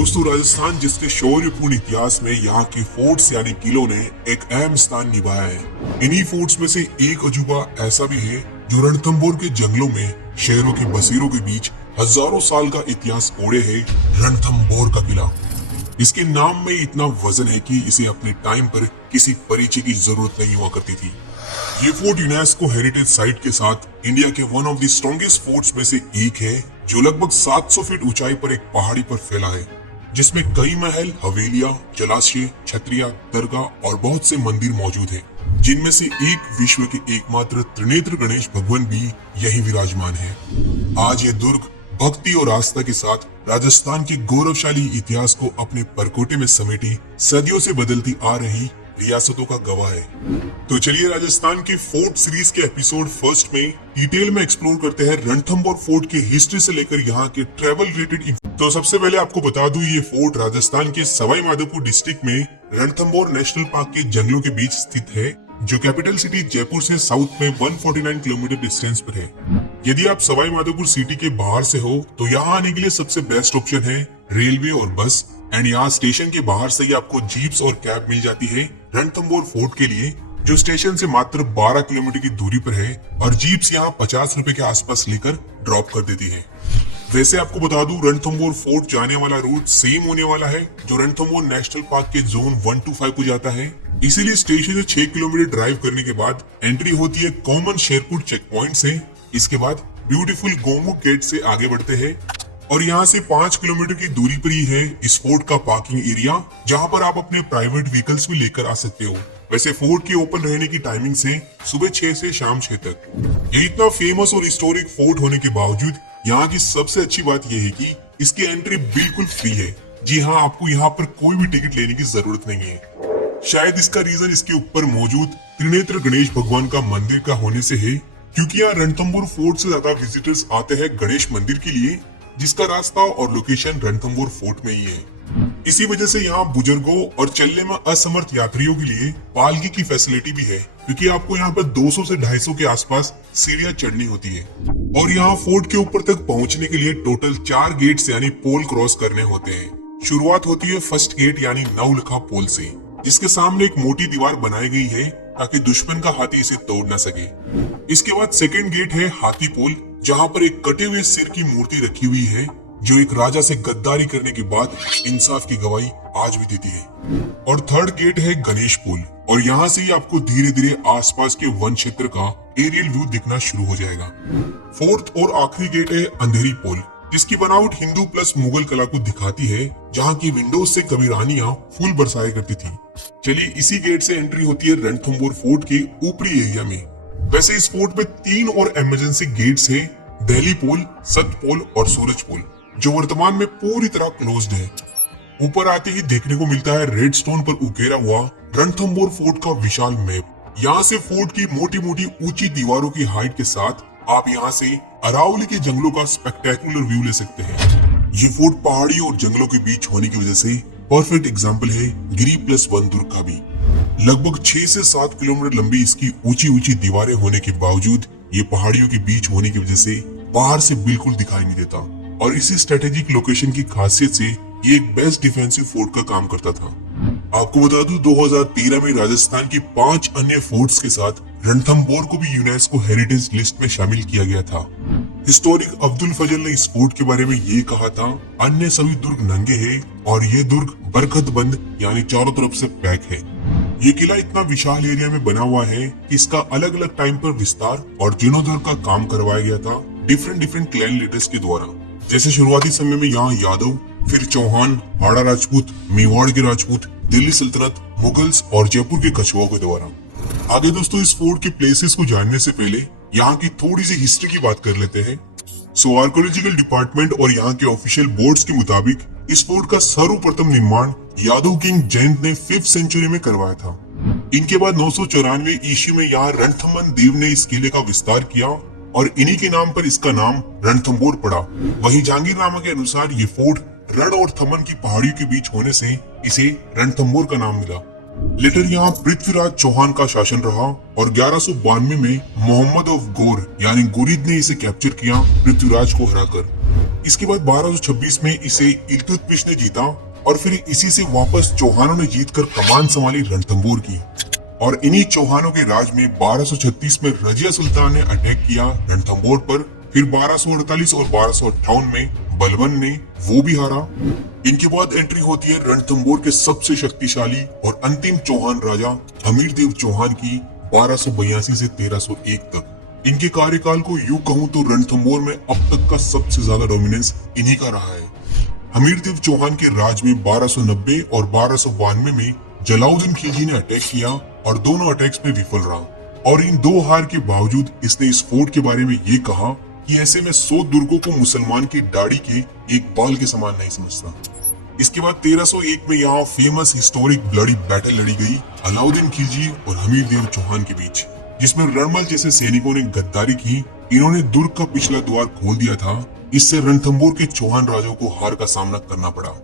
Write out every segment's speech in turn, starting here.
दोस्तों, राजस्थान जिसके शौर्यपूर्ण इतिहास में यहाँ के फोर्ट्स यानी किलों ने एक अहम स्थान निभाया है। इन्हीं फोर्ट्स में से एक अजूबा ऐसा भी है जो रणथंभौर के जंगलों में शहरों के बसेरों के बीच हजारों साल का इतिहास ओढ़े है। रणथंभौर का किला, इसके नाम में इतना वजन है कि इसे अपने टाइम पर किसी परिचय की जरूरत नहीं हुआ करती थी। ये फोर्ट यूनेस्को हेरिटेज साइट के साथ इंडिया के one of the strongest forts में से एक है, जो लगभग 700 फीट ऊंचाई पर एक पहाड़ी पर फैला है, जिसमें कई महल, हवेलियां, जलाशय, छतरियां, दरगाह और बहुत से मंदिर मौजूद हैं, जिनमें से एक विश्व के एकमात्र त्रिनेत्र गणेश भगवान भी यही विराजमान है। आज ये दुर्ग भक्ति और आस्था के साथ राजस्थान के गौरवशाली इतिहास को अपने परकोटे में समेटी सदियों से बदलती आ रही रियासतों का गवाह है। तो चलिए राजस्थान के फोर्ट सीरीज के एपिसोड फर्स्ट में डिटेल में एक्सप्लोर करते हैं रणथंभौर फोर्ट की हिस्ट्री से लेकर यहाँ के ट्रेवल रिलेटेड। तो सबसे पहले आपको बता दूं, ये फोर्ट राजस्थान के सवाई माधोपुर डिस्ट्रिक्ट में रणथंभौर नेशनल पार्क के जंगलों के बीच स्थित है, जो कैपिटल सिटी जयपुर से साउथ में 149 किलोमीटर डिस्टेंस पर है। यदि आप सवाई माधोपुर सिटी के बाहर से हो तो यहाँ आने के लिए सबसे बेस्ट ऑप्शन है रेलवे और बस। एंड यहाँ स्टेशन के बाहर से ही आपको जीप्स और कैब मिल जाती है रणथंभौर फोर्ट के लिए, जो स्टेशन से मात्र 12 किलोमीटर की दूरी पर है, और जीप्स यहाँ 50 रुपए के आसपास लेकर ड्रॉप कर देती है। वैसे आपको बता दूं, रणथंभौर फोर्ट जाने वाला रूट सेम होने वाला है जो रणथंभौर नेशनल पार्क के जोन 125 को जाता है। इसीलिए स्टेशन से 6 किलोमीटर ड्राइव करने के बाद एंट्री होती है कॉमन शेरपुर चेक पॉइंट से। इसके बाद ब्यूटीफुल गोमुख गेट से आगे बढ़ते हैं और यहाँ से 5 किलोमीटर की दूरी पर ही है इस फोर्ट का पार्किंग एरिया, जहाँ पर आप अपने प्राइवेट व्हीकल्स भी लेकर आ सकते हो। वैसे फोर्ट के ओपन रहने की टाइमिंग से सुबह 6 से शाम 6 तक। ये इतना फेमस और हिस्टोरिक फोर्ट होने के बावजूद यहाँ की सबसे अच्छी बात यह है कि इसकी एंट्री बिल्कुल फ्री है। जी हाँ, आपको यहाँ पर कोई भी टिकट लेने की जरूरत नहीं है। शायद इसका रीजन इसके ऊपर मौजूद त्रिनेत्र गणेश भगवान का मंदिर का होने से है, क्योंकि यहाँ रणथंभौर फोर्ट से ज्यादा विजिटर्स आते हैं गणेश मंदिर के लिए, जिसका रास्ता और लोकेशन रणथंभौर फोर्ट में ही है। इसी वजह से यहाँ बुजुर्गों और चलने में असमर्थ यात्रियों के लिए पालकी की फैसिलिटी भी है, क्योंकि आपको यहाँ पर 200 से 250 के आसपास सीढ़ियां चढ़नी होती है। और यहाँ फोर्ट के ऊपर तक पहुँचने के लिए टोटल 4 गेट्स यानी पोल क्रॉस करने होते हैं। शुरुआत होती है फर्स्ट गेट यानी नवलखा पोल से, जिसके सामने एक मोटी दीवार बनाई गई है ताकि दुश्मन का हाथी इसे तोड़ न सके। इसके बाद सेकंड गेट है हाथी पोल, जहाँ पर एक कटे हुए सिर की मूर्ति रखी हुई है, जो एक राजा से गद्दारी करने के बाद इंसाफ की गवाही आज भी देती है। और थर्ड गेट है गणेश पोल, और यहाँ से ही आपको धीरे धीरे आसपास के वन क्षेत्र का एरियल व्यू दिखना शुरू हो जाएगा। फोर्थ और आखिरी गेट है अंधेरी पोल, जिसकी बनावट हिंदू प्लस मुगल कला को दिखाती है, जहाँ की विंडोज से कभी रानियां फूल बरसाया करती थी। चलिए, इसी गेट से एंट्री होती है रणथंभौर फोर्ट के ऊपरी एरिया में। वैसे इस फोर्ट में 3 और इमरजेंसी गेट्स हैं, दिल्ली पोल, सत पोल और सूरज पोल, जो वर्तमान में पूरी तरह क्लोज्ड है। ऊपर आते ही देखने को मिलता है रेड स्टोन पर उकेरा हुआ रणथंभौर फोर्ट का विशाल मैप। यहाँ से फोर्ट की मोटी मोटी ऊंची दीवारों की हाइट के साथ आप यहाँ से अरावली के जंगलों का स्पेक्टेकुलर व्यू ले सकते हैं। ये फोर्ट पहाड़ी और जंगलों के बीच होने की वजह से परफेक्ट एग्जाम्पल है गिरी प्लस वन दुर्ग का भी। लगभग 6 से 7 किलोमीटर लंबी इसकी ऊंची ऊंची दीवारें होने के बावजूद ये पहाड़ियों के बीच होने की वजह से बाहर से बिल्कुल दिखाई नहीं देता, और इसी स्ट्रेटेजिक लोकेशन की खासियत से ये एक बेस्ट डिफेंसिव फोर्ट का काम करता था। आपको बता दूं, 2013 में राजस्थान के 5 अन्य फोर्ट्स के साथ रणथंभौर को भी यूनेस्को हेरिटेज लिस्ट में शामिल किया गया था। हिस्टोरिक अब्दुल फजल ने इस फोर्ट के बारे में ये कहा था, अन्य सभी दुर्ग नंगे हैं और ये दुर्ग बरखत बंद यानी चारों तरफ से पैक है। ये किला इतना विशाल एरिया में बना हुआ है कि इसका अलग अलग टाइम पर विस्तार और जीर्णोद्धार का काम करवाया गया था डिफरेंट क्लैन लीडर्स के द्वारा। जैसे शुरुआती समय में यहाँ यादव, फिर चौहान, हाड़ा राजपूत, मेवाड़ के राजपूत, दिल्ली सल्तनत, मुगल्स और जयपुर के कछुओं के द्वारा। आगे दोस्तों, इस फोर्ट के प्लेसेस को जानने से पहले यहाँ की थोड़ी सी हिस्ट्री की बात कर लेते हैं। आर्कियोलॉजिकल डिपार्टमेंट और यहाँ के ऑफिशियल बोर्ड्स के मुताबिक इस फोर्ट का सर्वप्रथम निर्माण यादव किंग जयंत ने 5th सेंचुरी में करवाया था। इनके बाद 994 ईस्वी में यहाँ रणथंमन देव ने इस किले का विस्तार किया और इन्हीं के नाम पर इसका नाम रणथंभौर पड़ा। वहीं जहांगीरनामा के अनुसार ये फोर्ट रण और थमन की पहाड़ियों के बीच होने से इसे रणथंभौर का नाम मिला। लेटर यहाँ पृथ्वीराज चौहान का शासन रहा और 1192 में मोहम्मद ऑफ गोर यानी गुरिद ने इसे कैप्चर किया पृथ्वीराज को हराकर। इसके बाद 1226 में इसे इल्तुतमिश ने जीता और फिर इसी से वापस चौहानों ने जीतकर कमान संभाली रणथंभौर की। और इन्हीं चौहानों के राज में 1236 में रजिया सुल्तान ने अटैक किया रणथंभौर पर। फिर 1248 और 1258 में बलबन ने वो भी हारा। इनके बाद एंट्री होती है रणथंभौर के सबसे शक्तिशाली और अंतिम चौहान राजा हमीरदेव चौहान की 1282 से 1301 तक। इनके कार्यकाल को यूं कहूं तो रणथंभौर में अब तक का सबसे ज्यादा डोमिनेंस इन्हीं का रहा है। हमीरदेव चौहान के राज में 1290 और 1292 में जलाउद्दीन खिलजी ने अटैक किया और दोनों अटैक्स में विफल रहा। और इन दो हार के बावजूद इसने इस फोर्ट के बारे में ये कहा कि ऐसे में 100 दुर्गों को मुसलमान की दाढ़ी के एक बाल के समान नहीं समझता। इसके बाद 1301 में यहाँ फेमस हिस्टोरिक ब्लडी बैटल लड़ी गई अलाउद्दीन खिलजी और हमीरदेव चौहान के बीच, जिसमें रणमल जैसे सैनिकों ने गद्दारी की। इन्होंने दुर्ग का पिछला द्वार खोल दिया था। इससे रणथंभौर के चौहान राजाओं को हार का सामना करना पड़ा।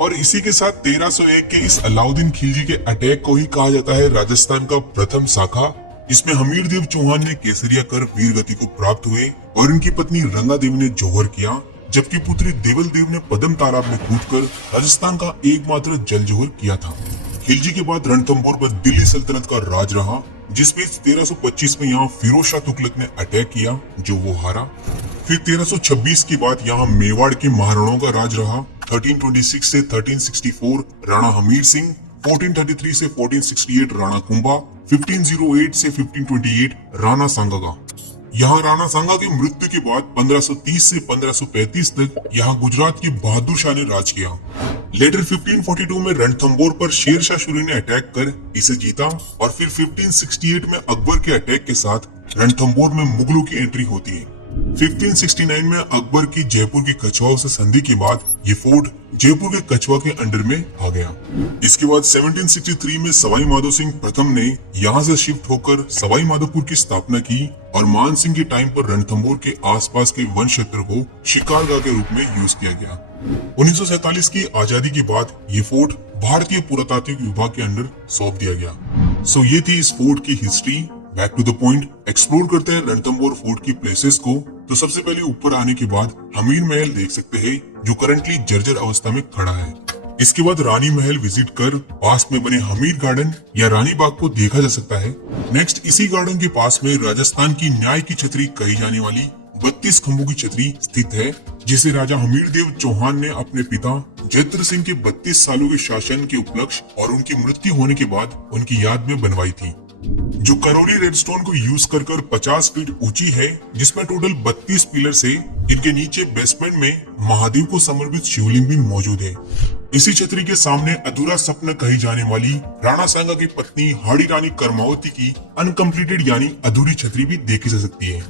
और इसी के साथ 1301 के इस अलाउद्दीन खिलजी के अटैक को ही कहा जाता है राजस्थान का प्रथम शाखा, जिसमें हमीरदेव चौहान ने केसरिया कर वीर गति को प्राप्त हुए और इनकी पत्नी रंगा देवी ने जौहर किया, जबकि पुत्री देवल देव ने पद्म तालाब में कूदकर राजस्थान का एकमात्र जल जौहर किया था। खिलजी के बाद रणथंभौर पर दिल्ली सल्तनत का राज रहा, जिसमें 1325 में यहाँ फिरोज शाह तुगलक ने अटैक किया जो वो हारा। फिर 1326 के बाद यहाँ मेवाड़ के महाराणाओं का राज रहा। 1326 से 1364 राणा हमीर सिंह, 1433 से 1468 राणा कुंभा, 1508 से 1528 राणा सांगा। यहाँ राणा सांगा की मृत्यु के बाद 1530 से 1535 तक यहाँ गुजरात के बहादुर शाह ने राज किया। लेटर 1542 में रणथंभौर पर शेर शाह सूरी ने अटैक कर इसे जीता और फिर 1568 में अकबर के अटैक के साथ रणथंभौर में मुगलों की एंट्री होती है। 1569 में अकबर की जयपुर के कछवाओं से संधि के बाद ये फोर्ट जयपुर के कछवा के अंडर में आ गया। इसके बाद 1763 में सवाई माधो सिंह प्रथम ने यहाँ से शिफ्ट होकर सवाई माधोपुर की स्थापना की और मान सिंह के टाइम पर रणथंभौर के आसपास के वन क्षेत्र को शिकारगाह के रूप में यूज किया गया। 1947 की आजादी के बाद ये फोर्ट भारतीय पुरातात्विक विभाग के अंडर सौंप दिया गया। सो ये थी इस फोर्ट की history. Back to the point, explore करते हैं रणथंभौर फोर्ट की प्लेसेस को। तो सबसे पहले ऊपर आने के बाद हमीर महल देख सकते हैं जो करंटली जर्जर अवस्था में खड़ा है। इसके बाद रानी महल विजिट कर पास में बने हमीर गार्डन या रानी बाग को देखा जा सकता है। नेक्स्ट इसी गार्डन के पास में राजस्थान की न्याय की छतरी कही जाने वाली 32 खंभों की छतरी स्थित है, जिसे राजा हमीरदेव चौहान ने अपने पिता जयद्रथ सिंह के 32 सालों के शासन के उपलक्ष्य और उनकी मृत्यु होने के बाद उनकी याद में बनवाई थी, जो करोरी रेडस्टोन को यूज कर 50 फीट ऊंची है, जिसमें टोटल 32 पिलर से इनके नीचे बेसमेंट में महादेव को समर्पित शिवलिंग भी मौजूद है। इसी छतरी के सामने अधूरा सपना कही जाने वाली राणा सांगा की पत्नी हाड़ी रानी करमावती की अनकम्प्लीटेड यानी अधूरी छतरी भी देखी जा सकती है।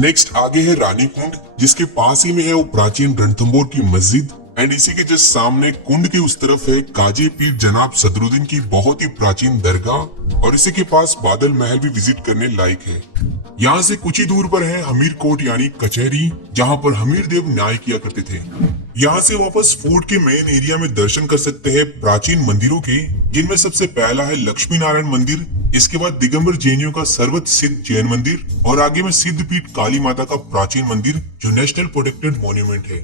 नेक्स्ट आगे है रानी कुंड, जिसके पास ही में है वो प्राचीन रणथंभौर की मस्जिद एंड इसी के जस्ट सामने कुंड के उस तरफ है काजी पीर जनाब सदरुद्दीन की बहुत ही प्राचीन दरगाह और इसी के पास बादल महल भी विजिट करने लायक है। यहाँ से कुछ ही दूर पर है हमीर कोट यानी कचहरी, जहाँ पर हमीरदेव न्याय किया करते थे। यहाँ से वापस फोर्ट के मेन एरिया में दर्शन कर सकते हैं प्राचीन मंदिरों के, जिनमें सबसे पहला है लक्ष्मी नारायण मंदिर, इसके बाद दिगंबर जैनियों का सर्वत सिद्ध जैन मंदिर और आगे में सिद्धपीठ काली माता का प्राचीन मंदिर जो नेशनल प्रोटेक्टेड मॉन्यूमेंट है।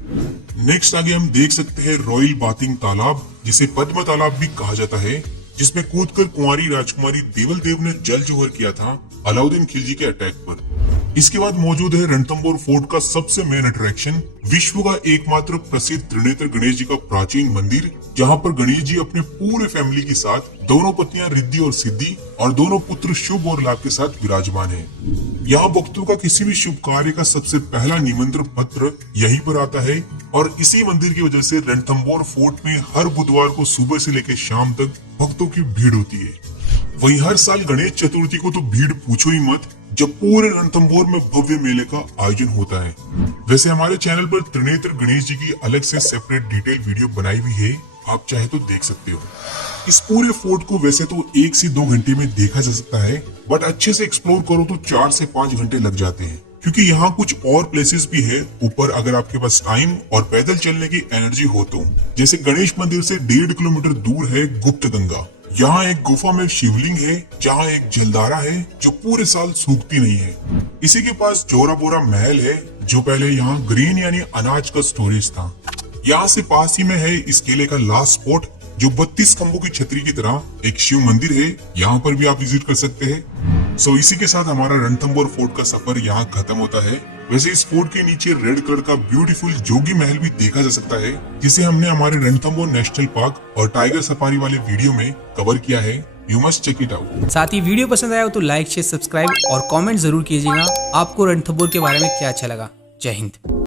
नेक्स्ट आगे हम देख सकते हैं रॉयल बाथिंग तालाब, जिसे पद्म तालाब भी कहा जाता है, जिसमें कूदकर कुंवारी राजकुमारी देवल देव ने जल जौहर किया था अलाउद्दीन खिलजी के अटैक पर। इसके बाद मौजूद है रणथंभौर फोर्ट का सबसे मेन अट्रैक्शन, विश्व का एकमात्र प्रसिद्ध त्रिनेत्र गणेश जी का प्राचीन मंदिर, जहां पर गणेश जी अपने पूरे फैमिली के साथ, दोनों पत्नियां रिद्धि और सिद्धि और दोनों पुत्र शुभ और लाभ के साथ विराजमान है। यहाँ भक्तों का किसी भी शुभ कार्य का सबसे पहला निमंत्रण पत्र यहीं पर आता है और इसी मंदिर की वजह से रणथंभौर फोर्ट में हर बुधवार को सुबह से लेकर शाम तक भक्तों की भीड़ होती है। वहीं हर साल गणेश चतुर्थी को तो भीड़ पूछो ही मत, जब पूरे रणथंभौर में भव्य मेले का आयोजन होता है। वैसे हमारे चैनल पर त्रिनेत्र गणेश जी की अलग से सेपरेट डिटेल वीडियो बनाई हुई है, आप चाहे तो देख सकते हो। इस पूरे फोर्ट को वैसे तो 1 से 2 घंटे में देखा जा सकता है, बट अच्छे से एक्सप्लोर करो तो 4 से 5 घंटे लग जाते हैं, क्योंकि यहाँ कुछ और प्लेसेस भी है ऊपर अगर आपके पास टाइम और पैदल चलने की एनर्जी हो तो। जैसे गणेश मंदिर से 1.5 किलोमीटर दूर है गुप्त गंगा, यहाँ एक गुफा में शिवलिंग है जहाँ एक जलधारा है जो पूरे साल सूखती नहीं है। इसी के पास जोरा बोरा महल है जो पहले यहाँ ग्रीन यानी अनाज का स्टोरेज था। यहाँ से पास ही में है इस किले का लास्ट स्पॉट जो 32 खंभों की छतरी की तरह एक शिव मंदिर है। यहाँ पर भी आप विजिट कर सकते हैं। सो इसी के साथ हमारा रणथंबोर फोर्ट का सफर यहाँ खत्म होता है। वैसे इस फोर्ट के नीचे रेड कलर का ब्यूटीफुल जोगी महल भी देखा जा सकता है जिसे हमने हमारे रणथंबोर नेशनल पार्क और टाइगर सफारी वाले वीडियो में कवर किया है। You must check it out. साथ ही वीडियो पसंद आया हो तो लाइक शेयर सब्सक्राइब और कमेंट जरूर कीजिएगा आपको रणथंबोर के बारे में क्या अच्छा लगा। जय हिंद।